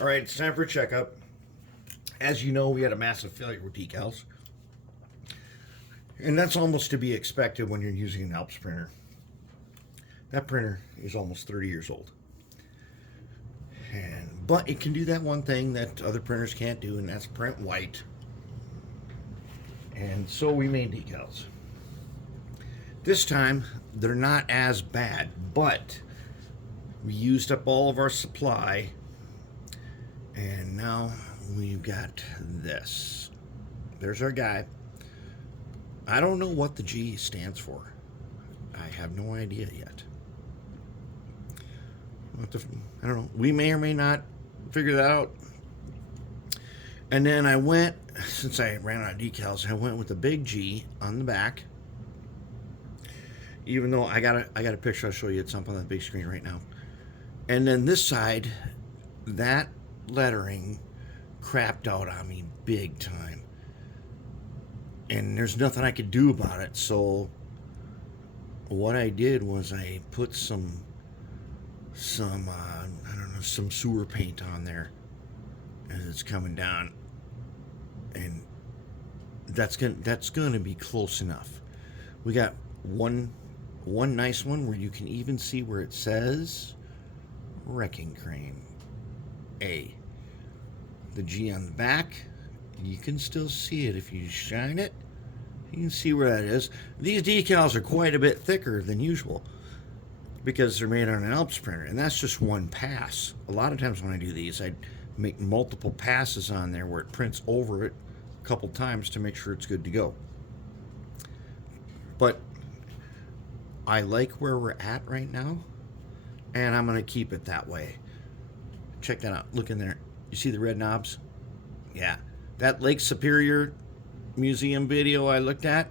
All right, it's time for a checkup. As you know, we had a massive failure with decals. And that's almost to be expected when you're using an Alps printer. That printer is almost 30 years old. But it can do that one thing that other printers can't do, and that's print white. And so we made decals. This time, they're not as bad, but we used up all of our supply, and now we've got this. There's our guy. I don't know what the G stands for. I have no idea yet. I don't know. We may or may not figure that out. And then I went, since I ran out of decals, I went with the big G on the back. Even though I got a picture I'll show you. It's up on the big screen right now. And then this side, that lettering crapped out on me big time. And there's nothing I could do about it. So what I did was I put some I don't know, some sewer paint on there as it's coming down, and that's gonna be close enough. We got one nice one where you can even see where it says Wrecking Crane A. The G on the back, you can still see it if you shine it. You can see where that is. These decals are quite a bit thicker than usual because they're made on an Alps printer, and that's just one pass. A lot of times when I do these, I make multiple passes on there where it prints over it a couple times to make sure it's good to go. But I like where we're at right now, and I'm going to keep it that way. Check that out. Look in there. You see the red knobs? Yeah. That Lake Superior Museum video I looked at,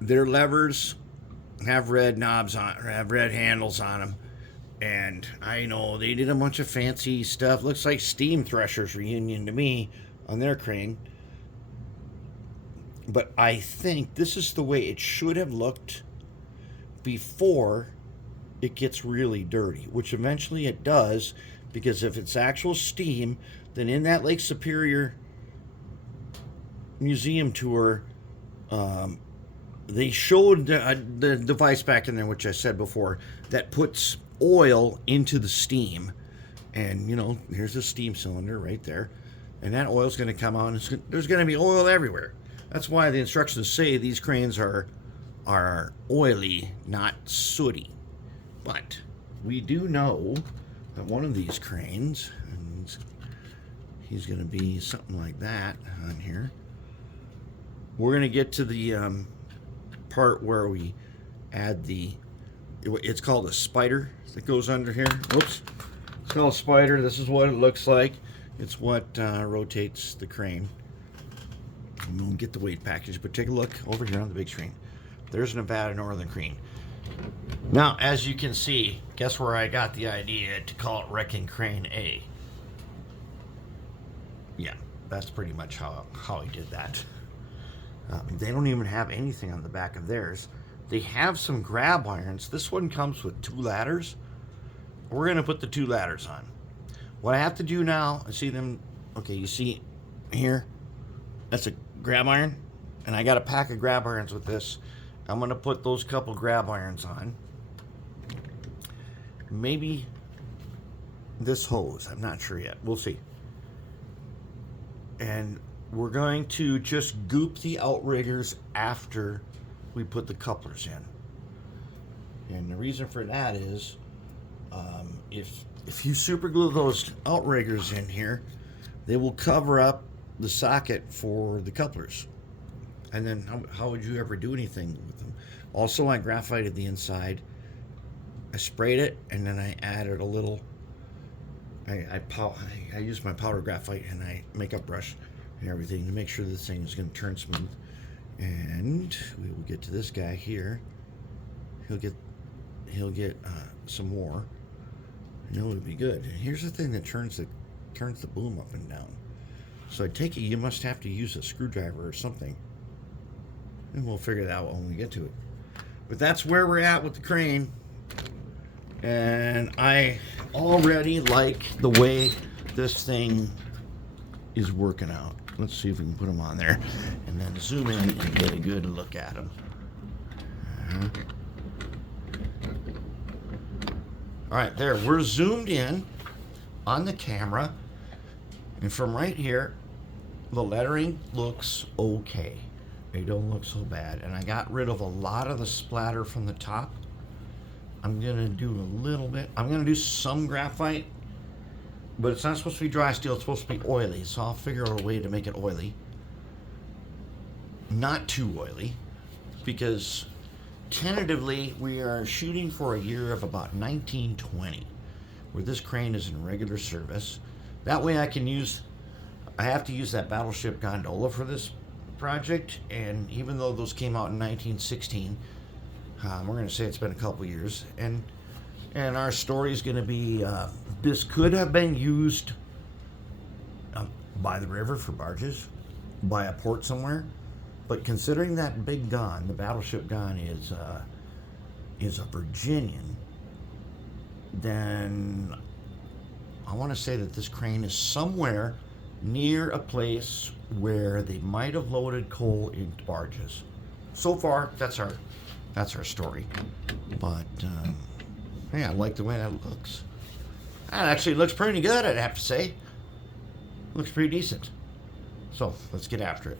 their levers have red knobs on, or have red handles on them, and I know they did a bunch of fancy stuff. Looks like Steam Threshers reunion to me on their crane, but I think this is the way it should have looked before it gets really dirty, which eventually it does, because if it's actual steam, then in that Lake Superior Museum tour, they showed the device back in there, which I said before, that puts oil into the steam. And, you know, here's a steam cylinder right there. And that oil's going to come on. There's going to be oil everywhere. That's why the instructions say these cranes are oily, not sooty. But we do know that one of these cranes, and he's going to be something like that on here. We're going to get to the part where we add it's called a spider that goes under here. Oops. It's called a spider. This is what it looks like. It's what rotates the crane. We won't get the weight package, but take a look over here on the big screen. There's Nevada Northern Crane. Now, as you can see, guess where I got the idea to call it Wrecking Crane A? Yeah, that's pretty much how I did that. They don't even have anything on the back of theirs. They have some grab irons. This one comes with 2 ladders. We're going to put the 2 ladders on. What I have to do now, I see them, okay, you see here, that's a grab iron, and I got a pack of grab irons with this. I'm going to put those couple grab irons on. Maybe this hose, I'm not sure yet. We'll see. And we're going to just goop the outriggers after we put the couplers in. And the reason for that is, if you super glue those outriggers in here, they will cover up the socket for the couplers. And then how would you ever do anything with them? Also, I graphited the inside. I sprayed it, and then I added a little, I used my powder graphite and I makeup brush and everything to make sure this thing is going to turn smooth. And we will get to this guy here. He'll get some more, and it'll be good. And here's the thing that turns the boom up and down. So I take it you must have to use a screwdriver or something, and we'll figure that out when we get to it. But that's where we're at with the crane. And I already like the way this thing is working out. Let's see if we can put them on there and then zoom in and get a good look at them. All right, there, we're zoomed in on the camera, and from right here, the lettering looks okay. They don't look so bad, and I got rid of a lot of the splatter from the top. I'm gonna do a little bit. I'm gonna do some graphite, but it's not supposed to be dry steel. It's supposed to be oily, so I'll figure out a way to make it oily. Not too oily, because tentatively we are shooting for a year of about 1920, where this crane is in regular service. That way I have to use that battleship gondola for this project, and even though those came out in 1916, we're going to say it's been a couple years, and our story is going to be this could have been used by the river for barges, by a port somewhere, but considering that big gun, the battleship gun, is a Virginian, then I want to say that this crane is somewhere near a place where they might have loaded coal into barges. So far, that's our story. But yeah, I like the way that looks. That actually looks pretty good, I'd have to say. Looks pretty decent. So let's get after it.